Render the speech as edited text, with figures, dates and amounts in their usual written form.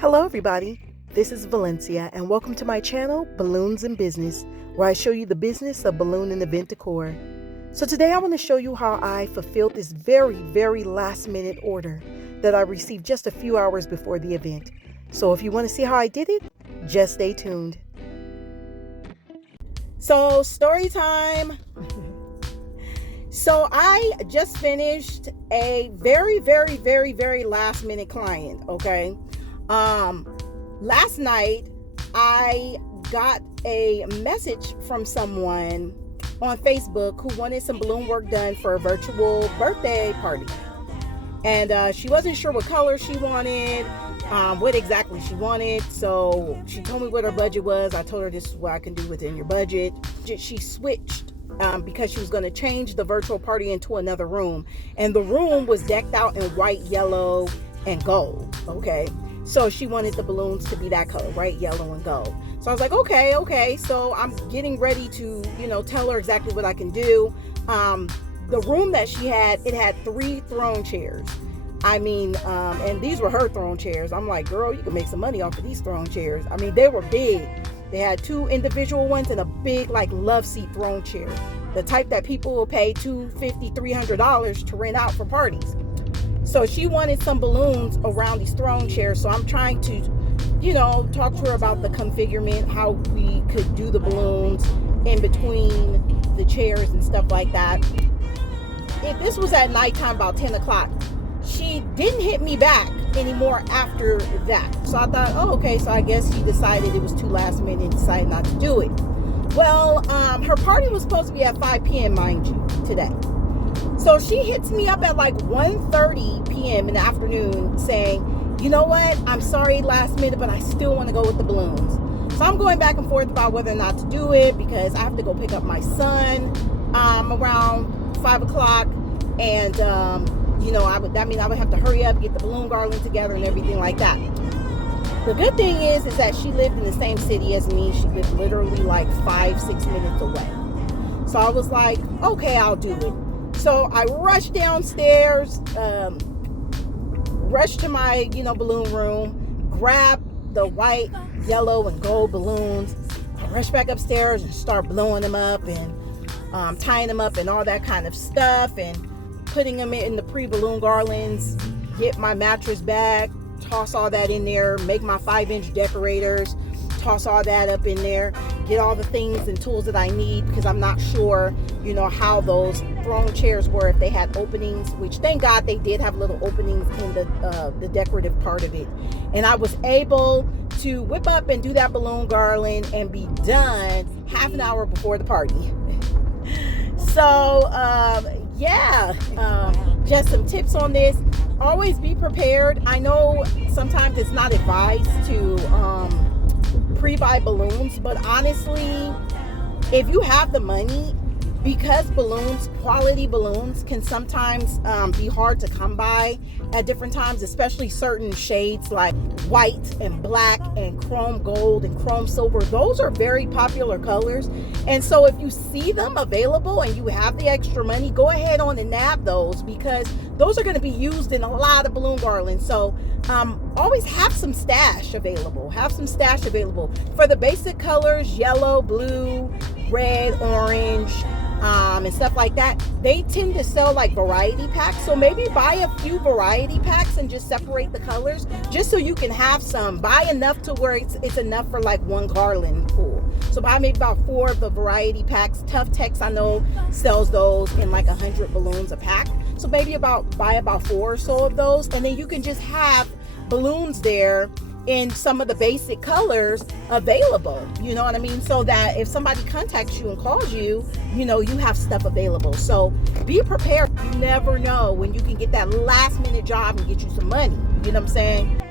Hello everybody, this is Valencia and welcome to my channel, Balloons in Business, where I show you the business of balloon and event decor. So today I want to show you how I fulfilled this very last minute order that I received just a few hours before the event. So if you want to see how I did it, just stay tuned. So story time. So I just finished a very last minute client, okay? Last night I got a message from someone on Facebook who wanted some balloon work done for a virtual birthday party. And she wasn't sure what color she wanted, what exactly she wanted. So she told me what her budget was. I told her this is what I can do within your budget. She switched because she was going to change the virtual party into another room. And the room was decked out in white, yellow, and gold. Okay. So she wanted the balloons to be that color, right? Yellow and gold. So I was like, okay. So I'm getting ready to, tell her exactly what I can do. The room that she had, it had 3 throne chairs. And these were her throne chairs. I'm like, girl, you can make some money off of these throne chairs. I mean, they were big. They had 2 individual ones and a big, love seat throne chair. The type that people will pay $250, $300 to rent out for parties. So she wanted some balloons around these throne chairs. So I'm trying to, talk to her about the configurement, how we could do the balloons in between the chairs and stuff like that. If this was at nighttime, about 10 o'clock, she didn't hit me back anymore after that. So I thought, okay, so I guess she decided it was too last minute and decided not to do it. Well, her party was supposed to be at 5 p.m., mind you, today. So she hits me up at 1:30 p.m. in the afternoon saying, you know what, I'm sorry last minute, but I still want to go with the balloons. So I'm going back and forth about whether or not to do it because I have to go pick up my son around 5 o'clock. And, I would have to hurry up, get the balloon garland together and everything like that. The good thing is that she lived in the same city as me. She lived literally 5-6 minutes away. So I was like, okay, I'll do it. So I rushed downstairs, rushed to my, balloon room, grabbed the white, yellow, and gold balloons. I rushed back upstairs and start blowing them up and tying them up and all that kind of stuff and putting them in the pre-balloon garlands, get my mattress bag, toss all that in there, make my 5-inch decorators, toss all that up in there, get all the things and tools that I need because I'm not sure, how those throne chairs were, if they had openings, which thank God they did have little openings in the decorative part of it. And I was able to whip up and do that balloon garland and be done half an hour before the party. So, just some tips on this. Always be prepared. I know sometimes it's not advised to pre-buy balloons, but honestly, if you have the money, because quality balloons can sometimes be hard to come by at different times, especially certain shades like white and black and chrome gold and chrome silver. Those are very popular colors. And so if you see them available and you have the extra money, go ahead on and nab those because those are going to be used in a lot of balloon garlands. So always have some stash available. For the basic colors, yellow, blue, red, orange, and stuff like that. They tend to sell variety packs. So maybe buy a few variety packs and just separate the colors just so you can have some. Buy enough to where it's enough for one garland pool. So buy maybe about 4 of the variety packs. Tough Tex, I know, sells those in 100 balloons a pack. So maybe buy about 4 or so of those. And then you can just have balloons there in some of the basic colors available, you know what I mean? So that if somebody contacts you and calls you, you have stuff available. So be prepared. You never know when you can get that last minute job and get you some money. You know what I'm saying?